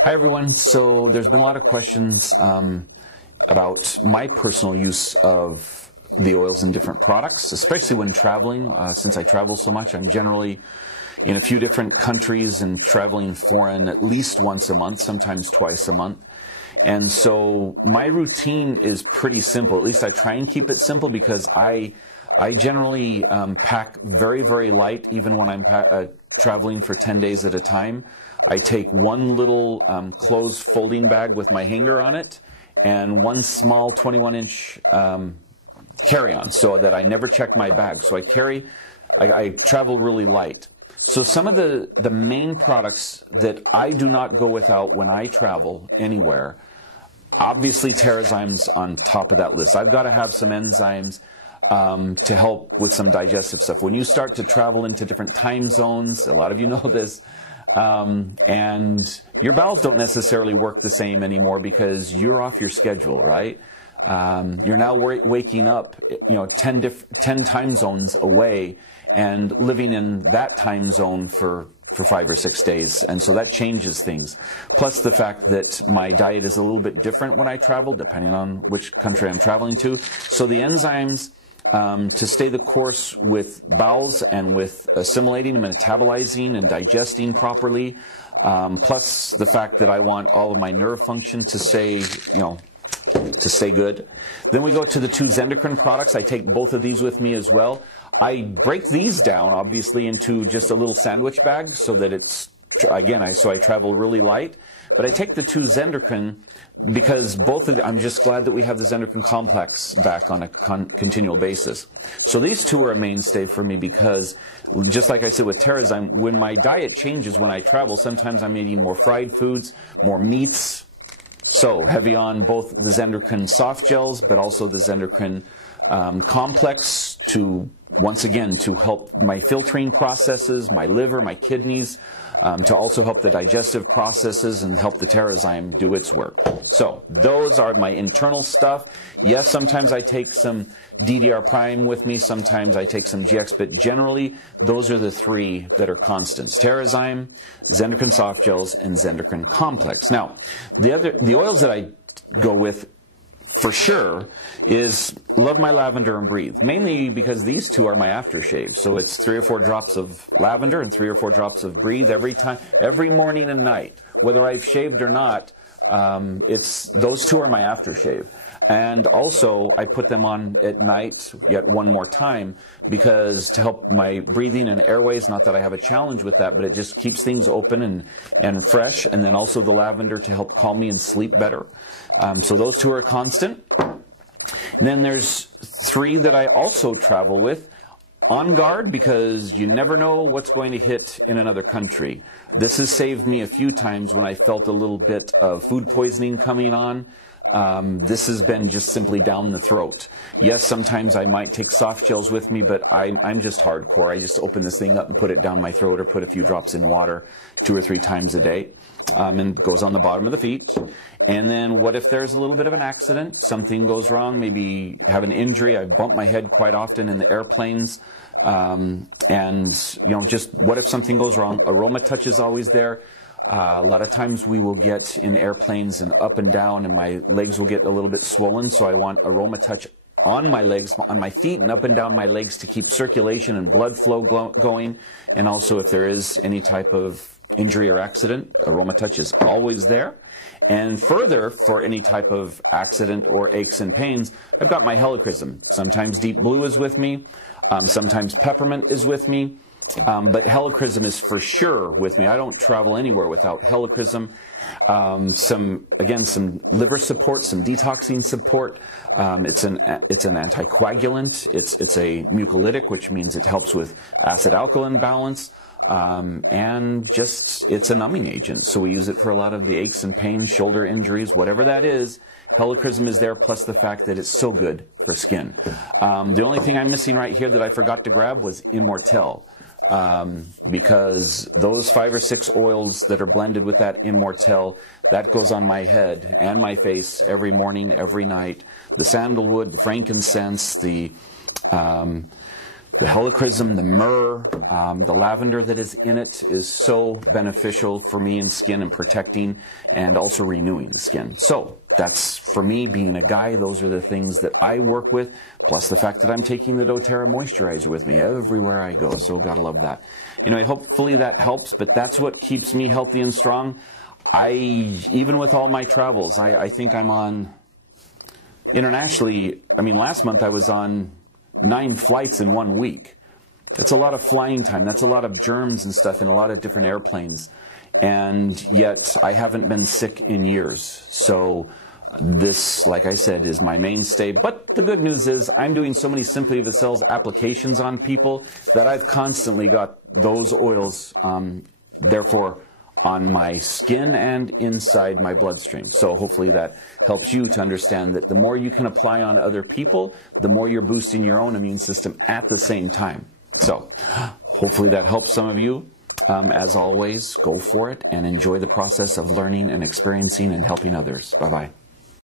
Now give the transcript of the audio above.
Hi everyone. So there's been a lot of questions about my personal use of the oils in different products, especially when traveling. Since I travel so much, I'm generally in a few different countries and traveling foreign at least once a month, sometimes twice a month. And so my routine is pretty simple. At least I try and keep it simple because I generally pack very, very light, even when I'm traveling for 10 days at a time. I take one little closed folding bag with my hanger on it and one small 21-inch carry-on so that I never check my bag. So I travel really light. So some of the main products that I do not go without when I travel anywhere, obviously Terrazyme's on top of that list. I've got to have some enzymes to help with some digestive stuff. When you start to travel into different time zones, a lot of you know this, and your bowels don't necessarily work the same anymore because you're off your schedule, right? You're now waking up, 10 time zones away and living in that time zone for 5 or 6 days, and so that changes things. Plus the fact that my diet is a little bit different when I travel, depending on which country I'm traveling to. So the enzymes to stay the course with bowels and with assimilating and metabolizing and digesting properly, plus the fact that I want all of my nerve function to stay, to stay good. Then we go to the 2 Zendocrine products. I take both of these with me as well. I break these down, obviously, into just a little sandwich bag so that it's, again, so I travel really light. But I take the 2 Zendocrine because both of them, I'm just glad that we have the Zendocrine complex back on a continual basis. So these 2 are a mainstay for me because, just like I said with Terrazyme, when my diet changes when I travel, sometimes I'm eating more fried foods, more meats. So heavy on both the Zendocrine soft gels, but also the Zendocrine complex to, once again, to help my filtering processes, my liver, my kidneys, to also help the digestive processes and help the Terrazyme do its work. So those are my internal stuff. Yes, sometimes I take some DDR Prime with me, sometimes I take some GX, but generally those are the 3 that are constants: Terrazyme, Zendocrine soft gels, and Zendocrine complex. Now, the oils that I go with for sure is love my lavender and breathe, mainly because these 2 are my aftershave. So it's 3 or 4 drops of lavender and 3 or 4 drops of breathe every morning and night, whether I've shaved or not. Those 2 are my aftershave. And also I put them on at night yet one more time because to help my breathing and airways, not that I have a challenge with that, but it just keeps things open and fresh. And then also the lavender to help calm me and sleep better. So those 2 are constant. And then there's 3 that I also travel with. On guard, because you never know what's going to hit in another country. This has saved me a few times when I felt a little bit of food poisoning coming on. This has been just simply down the throat. Yes, sometimes I might take soft gels with me, but I'm just hardcore. I just open this thing up and put it down my throat or put a few drops in water 2 or 3 times a day. And it goes on the bottom of the feet. And then what if there's a little bit of an accident? Something goes wrong, maybe have an injury. I bump my head quite often in the airplanes. And, just what if something goes wrong? Aroma Touch is always there. A lot of times we will get in airplanes and up and down, and my legs will get a little bit swollen. So I want Aroma Touch on my legs, on my feet, and up and down my legs to keep circulation and blood flow going. And also if there is any type of injury or accident, Aroma Touch is always there. And further, for any type of accident or aches and pains, I've got my Helichrysum. Sometimes Deep Blue is with me. Sometimes Peppermint is with me. But Helichrysum is for sure with me. I don't travel anywhere without Helichrysum. Some liver support, some detoxing support. It's an anticoagulant. It's a mucolytic, which means it helps with acid-alkaline balance. And it's a numbing agent. So we use it for a lot of the aches and pains, shoulder injuries, whatever that is. Helichrysum is there, plus the fact that it's so good for skin. The only thing I'm missing right here that I forgot to grab was Immortelle. Because those 5 or 6 oils that are blended with that Immortelle, that goes on my head and my face every morning, every night. The sandalwood, the frankincense, the The helichrysum, the myrrh, the lavender that is in it is so beneficial for me in skin and protecting and also renewing the skin. So that's, for me, being a guy, those are the things that I work with, plus the fact that I'm taking the doTERRA moisturizer with me everywhere I go. So gotta love that. Anyway, hopefully that helps, but that's what keeps me healthy and strong. Even with all my travels, I think I'm on, internationally, I mean, last month I was on 9 flights in 1 week. That's a lot of flying time. That's a lot of germs and stuff in a lot of different airplanes. And yet I haven't been sick in years. So this, like I said, is my mainstay. But the good news is I'm doing so many Simply the Cells applications on people that I've constantly got those oils, therefore, on my skin and inside my bloodstream. So hopefully that helps you to understand that the more you can apply on other people, the more you're boosting your own immune system at the same time. So hopefully that helps some of you. As always, go for it and enjoy the process of learning and experiencing and helping others. Bye-bye.